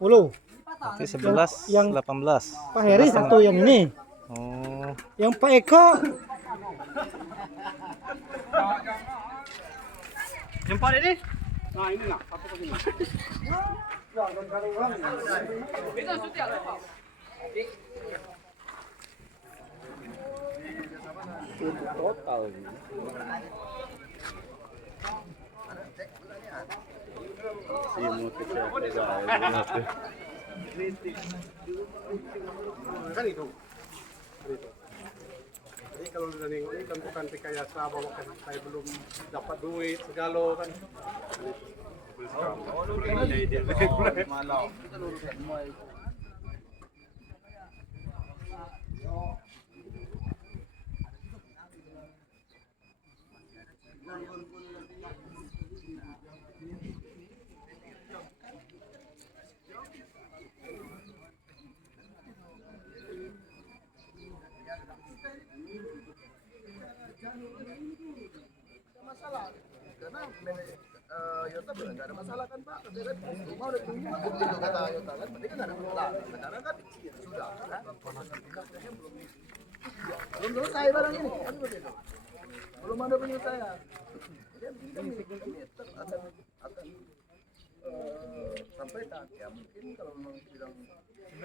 Puluh. Berarti 11, yang 18. Pak Heri satu yang ini. Oh. Yang Pak Eko. Yang Pak ini? Nah ini lah, satu ke sini. Total ini. Kan itu. Jadi kalau udah nengok ini tentu kan rekayasa bahwa kan saya belum dapat duit segala kan. Masalah karena Yota bilang nggak ada masalah kan Pak, katanya kan rumah udah tunggu kan begitu kata Yota kan, berarti kan nggak ada masalah. Sekarang kan sudah kan, belum selesai barang ini kan seperti itu, belum ada penyelesaian. Jadi kami akan sampaikan ya mungkin kalau memang bilang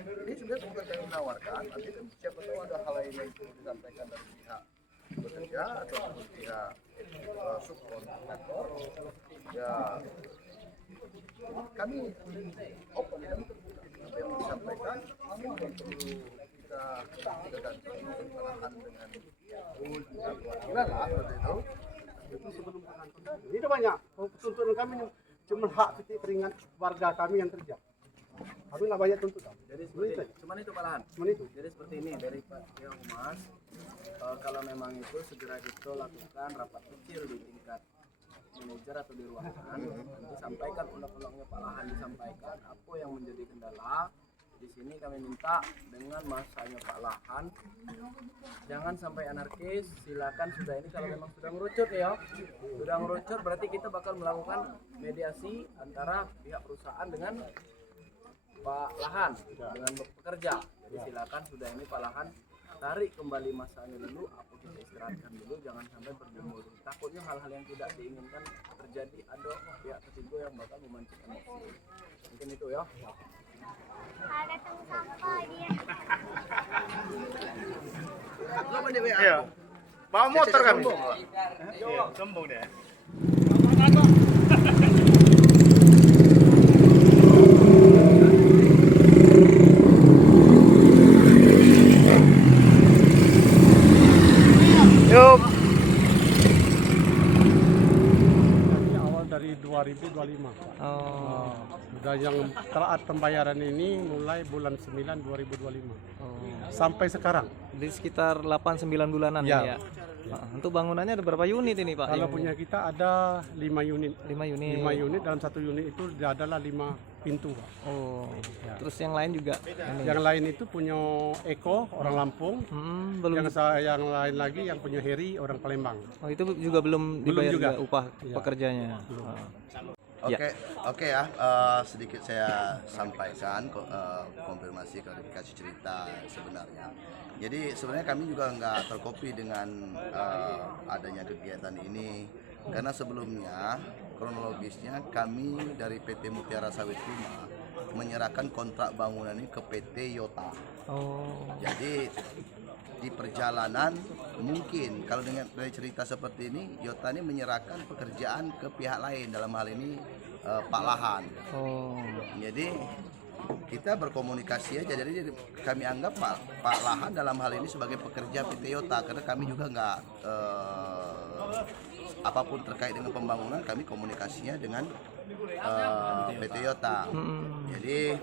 ini sebenarnya bukan kami menawarkan, nanti kan siapa tahu ada hal lain yang disampaikan dari pihak bekerja atau pihak subkontraktor ya kami open, kami terbuka apa yang disampaikan mungkin perlu kita ganti pencerahan dengan perwakilan lah seperti Itu sebelum itu banyak tuntutan kami cuma hak titik keringat warga kami yang kerja. Tapi nggak banyak tuntutan. jadi seperti itu. Cuman itu malahan. Cuman itu. Jadi seperti ini dari Pak Humas, kalau memang itu segera kita lakukan rapat kecil di tingkat manajer atau di ruangan, nanti sampaikan undang-undangnya Pak Lahan, disampaikan apa yang menjadi kendala. Di sini kami minta dengan masanya Pak Lahan jangan sampai anarkis, silakan sudah ini kalau memang sudah ngerucut ya. Sudah ngerucut berarti kita bakal melakukan mediasi antara pihak perusahaan dengan Pak Lahan dengan pekerja. Jadi silakan sudah ini Pak Lahan tarik kembali masanya dulu, apa kita istirahatkan dulu, jangan sampai berjemur. Takutnya hal-hal yang tidak diinginkan terjadi, ada pihak ketiga yang bakal memancing emosi. Mungkin itu ya. Ada tong sampah dia. Iya. Bawa motor kami. Iya, sombong deh. Yuk. Ini awal dari 2025. Oh. Dan yang telat pembayaran ini mulai bulan 9 2025. Oh. Sampai sekarang. Jadi sekitar 8-9 bulanan Ya. ini ya. Untuk bangunannya ada berapa unit ini Pak? Kalau punya kita ada 5 unit. 5 unit. 5 unit, dalam satu unit itu adalah 5 pintu. Pak. Oh. Ya. Terus yang lain juga ini. Yang lain itu punya Eko orang Lampung. Belum. Yang lain lagi yang punya Heri orang Palembang. Oh, itu juga belum dibayar juga. upah Iya. pekerjanya. Oke ya, sedikit saya sampaikan konfirmasi klarifikasi cerita sebenarnya. Jadi sebenarnya kami juga nggak terkopi dengan adanya kegiatan ini karena sebelumnya kronologisnya kami dari PT Mutiara Sawit 5 menyerahkan kontrak bangunan ini ke PT Yota. Oh. Jadi di perjalanan mungkin kalau dengan dari cerita seperti ini Yota ini menyerahkan pekerjaan ke pihak lain, dalam hal ini Pak Lahan. Oh. Jadi kita berkomunikasi aja, jadi kami anggap Pak Lahan dalam hal ini sebagai pekerja PT Yota karena kami juga nggak apapun terkait dengan pembangunan, kami komunikasinya dengan PT Yota. Jadi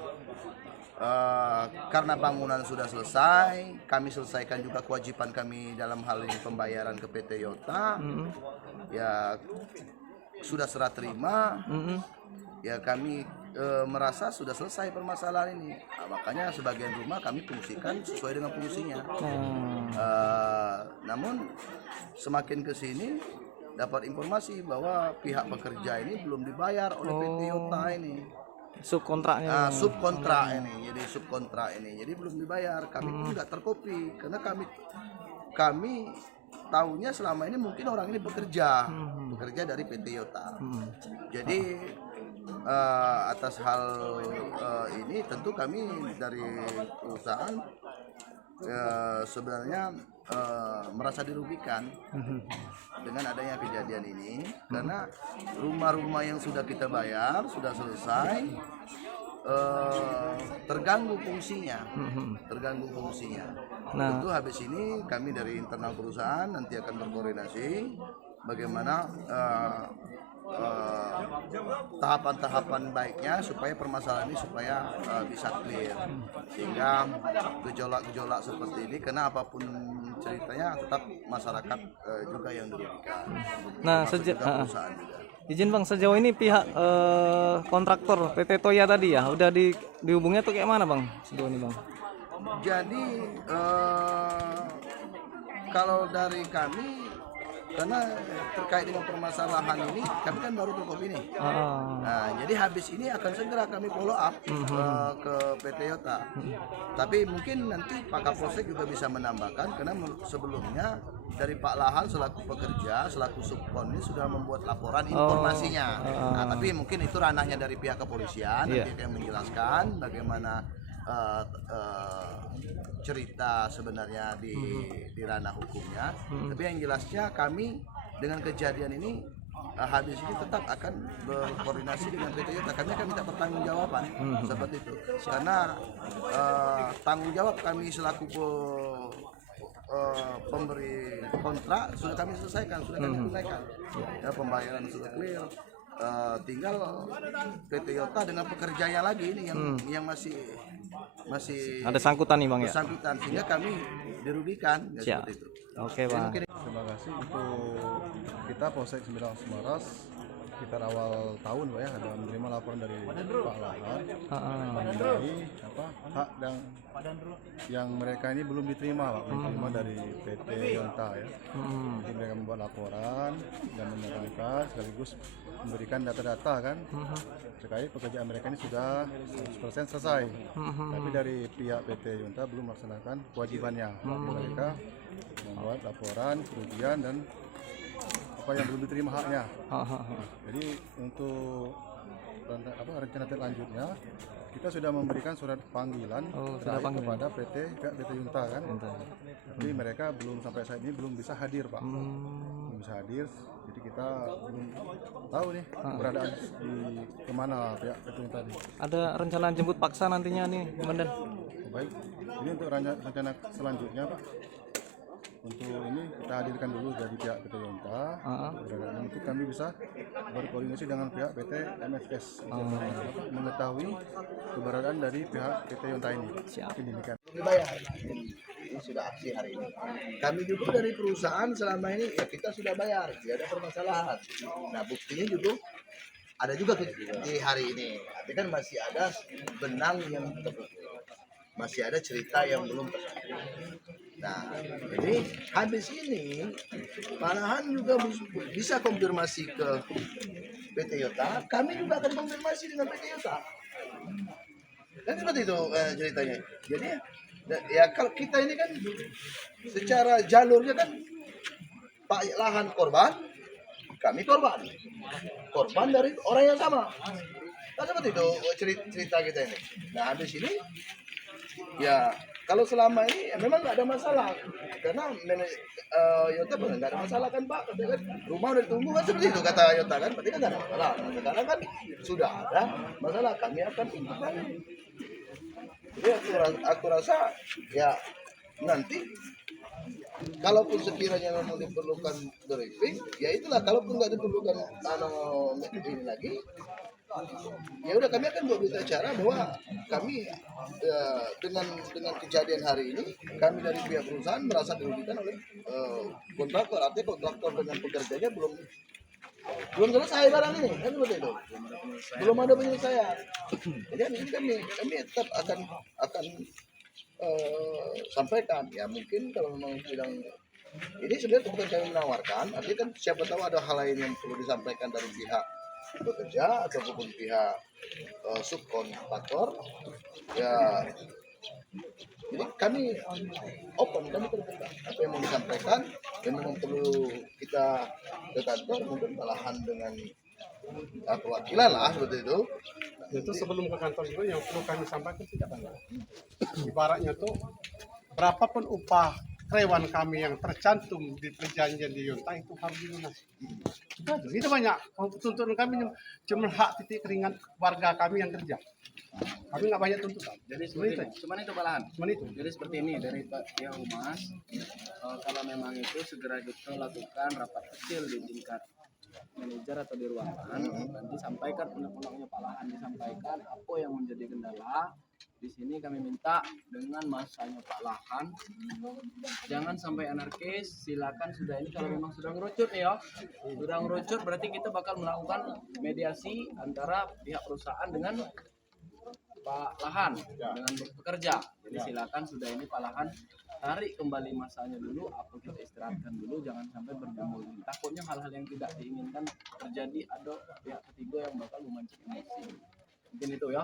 karena bangunan sudah selesai, kami selesaikan juga kewajiban kami dalam hal ini pembayaran ke PT Yota. Ya sudah serah terima. Ya kami merasa sudah selesai permasalahan ini. Nah, makanya sebagian rumah kami fungsikan sesuai dengan fungsinya. Namun semakin ke sini dapat informasi bahwa pihak pekerja ini belum dibayar oleh PT Yota ini. Subkontraknya. Subkontrak ini, jadi subkontrak ini, jadi belum dibayar. Kami pun nggak terkopi karena kami tahunya selama ini mungkin orang ini bekerja dari PT Yota. Jadi atas hal ini tentu kami dari perusahaan sebenarnya merasa dirugikan dengan adanya kejadian ini, karena rumah-rumah yang sudah kita bayar sudah selesai, terganggu fungsinya. Nah. Tentu habis ini kami dari internal perusahaan nanti akan berkoordinasi bagaimana tahapan-tahapan baiknya supaya permasalahan ini bisa clear, sehingga gejolak-gejolak seperti ini, karena apapun ceritanya tetap masyarakat juga yang dirugikan. Nah, perusahaan juga. izin Bang, sejauh ini pihak kontraktor PT Toya tadi ya udah dihubungnya tuh kayak mana Bang sejauh ini Bang? Jadi kalau dari kami, karena terkait dengan permasalahan ini, kami kan baru terkopi nih. Nah, jadi habis ini akan segera kami follow up ke PT Yota. Tapi mungkin nanti Pak Kapolsek juga bisa menambahkan, karena sebelumnya dari Pak Lahan selaku pekerja, selaku subkon ini sudah membuat laporan informasinya. Nah, tapi mungkin itu ranahnya dari pihak kepolisian, nanti akan menjelaskan bagaimana cerita sebenarnya di ranah hukumnya. Tapi yang jelasnya kami dengan kejadian ini habis ini tetap akan berkoordinasi dengan PT Yota, karena kami minta pertanggungjawaban seperti itu. Karena tanggung jawab kami selaku pemberi kontrak sudah kami selesaikan, sudah kami tunaikan. Ya, pembayaran sudah clear. Tinggal PT Yota dengan pekerjanya lagi ini yang masih Ada sangkutan nih Bang ya? bersangkutan, sehingga kami dirugikan ya, seperti itu. Oke Bang. Terima kasih untuk kita Polsek Sembilan Semaras. Sekitar awal tahun Pak ya, ada menerima laporan dari Pak Lahan mengenai hak yang mereka ini belum diterima Pak, diterima dari PT Yonta ya. Jadi mereka membuat laporan dan menerangkan sekaligus memberikan data-data kan terkait pekerjaan mereka ini sudah 100% selesai. Tapi dari pihak PT Yonta belum melaksanakan kewajibannya. Mereka membuat laporan kerugian dan apa yang belum diterima haknya. Jadi untuk rencana selanjutnya kita sudah memberikan surat panggilan kepada PT Yonta kan. Tapi mereka belum sampai saat ini belum bisa hadir Pak. Belum bisa hadir. Jadi kita belum tahu nih keberadaan di kemana pihak PT Yonta ini. Ada rencana jemput paksa nantinya nih Komandan? Baik, ini untuk rencana selanjutnya Pak. Untuk ini kita hadirkan dulu dari pihak PT Yonta. Nanti kami bisa berkoordinasi dengan pihak PT MFS untuk mengetahui keberadaan dari pihak PT Yonta ini. Demikian. Dibayar. Ini sudah aksi hari ini. Kami juga dari perusahaan selama ini ya kita sudah bayar, tidak ada permasalahan. Nah buktinya juga ada juga di hari ini. Tapi kan masih ada benang yang terputus, masih ada cerita yang belum tersambung. Nah, jadi habis ini malahan juga bisa konfirmasi ke PT Yota. Kami juga akan konfirmasi dengan PT Yota. Dan seperti itu ceritanya. Jadi ya kalau kita ini kan secara jalurnya kan Pak Lahan korban, kami korban. Korban dari orang yang sama. Kan seperti itu cerita kita ini. Nah, habis ini ya kalau selama ini ya memang nggak ada masalah, karena Yota pun nggak ada masalah kan Pak, kan rumah udah ditunggu kan seperti itu kata Yota kan, berarti kan nggak ada masalah. Nah, sekarang kan sudah ada masalah, kami akan tunjukkan. Jadi aku rasa ya nanti kalaupun sekiranya memang diperlukan briefing, ya itulah, kalaupun nggak diperlukan ini lagi, Ya udah, kami akan buat berita acara bahwa kami dengan kejadian hari ini, kami dari pihak perusahaan merasa dirugikan oleh kontraktor. Artinya kontraktor dengan pekerjanya belum selesai barang ini, kan seperti itu. Belum ada penyelesaian. Jadi kami tetap akan sampaikan. Ya mungkin kalau memang bilang ini sebenarnya bukan kami menawarkan, artinya kan siapa tahu ada hal lain yang perlu disampaikan dari pihak pekerja ataupun pihak subkontraktor. Ya, jadi kami open, kami terbuka. Apa yang mau disampaikan, yang memang perlu kita ke kantor, mungkin malahan dengan perwakilan lah seperti itu. Itu sebelum ke kantor juga yang perlu kami sampaikan tidak banyak. Ibaratnya tuh berapapun upah karyawan kami yang tercantum di perjanjian di Yunta itu harus dilunasi. Itu banyak. Tuntutan kami cuma hak titik keringat warga kami yang kerja. Kami nggak banyak tuntutan. Jadi seperti itu. Cuman itu malahan. Cuman itu. Jadi seperti ini dari pihak humas, kalau memang itu segera kita lakukan rapat kecil di tingkat manajer atau di ruangan, nanti sampaikan undang-undangnya Pak Lahan, disampaikan apa yang menjadi kendala. Di sini kami minta dengan masanya Pak Lahan, jangan sampai anarkis. Silakan sudah ini kalau memang sudah ngerucut ya, sudah ngerucut berarti kita bakal melakukan mediasi antara pihak perusahaan dengan Pak Lahan dengan pekerja. Jadi silakan sudah ini Pak Lahan tarik kembali masanya dulu, apa kita istirahatkan dulu, jangan sampai berjumur. Takutnya hal-hal yang tidak diinginkan terjadi, ada pihak ketiga yang bakal memancing emosi. Mungkin itu ya.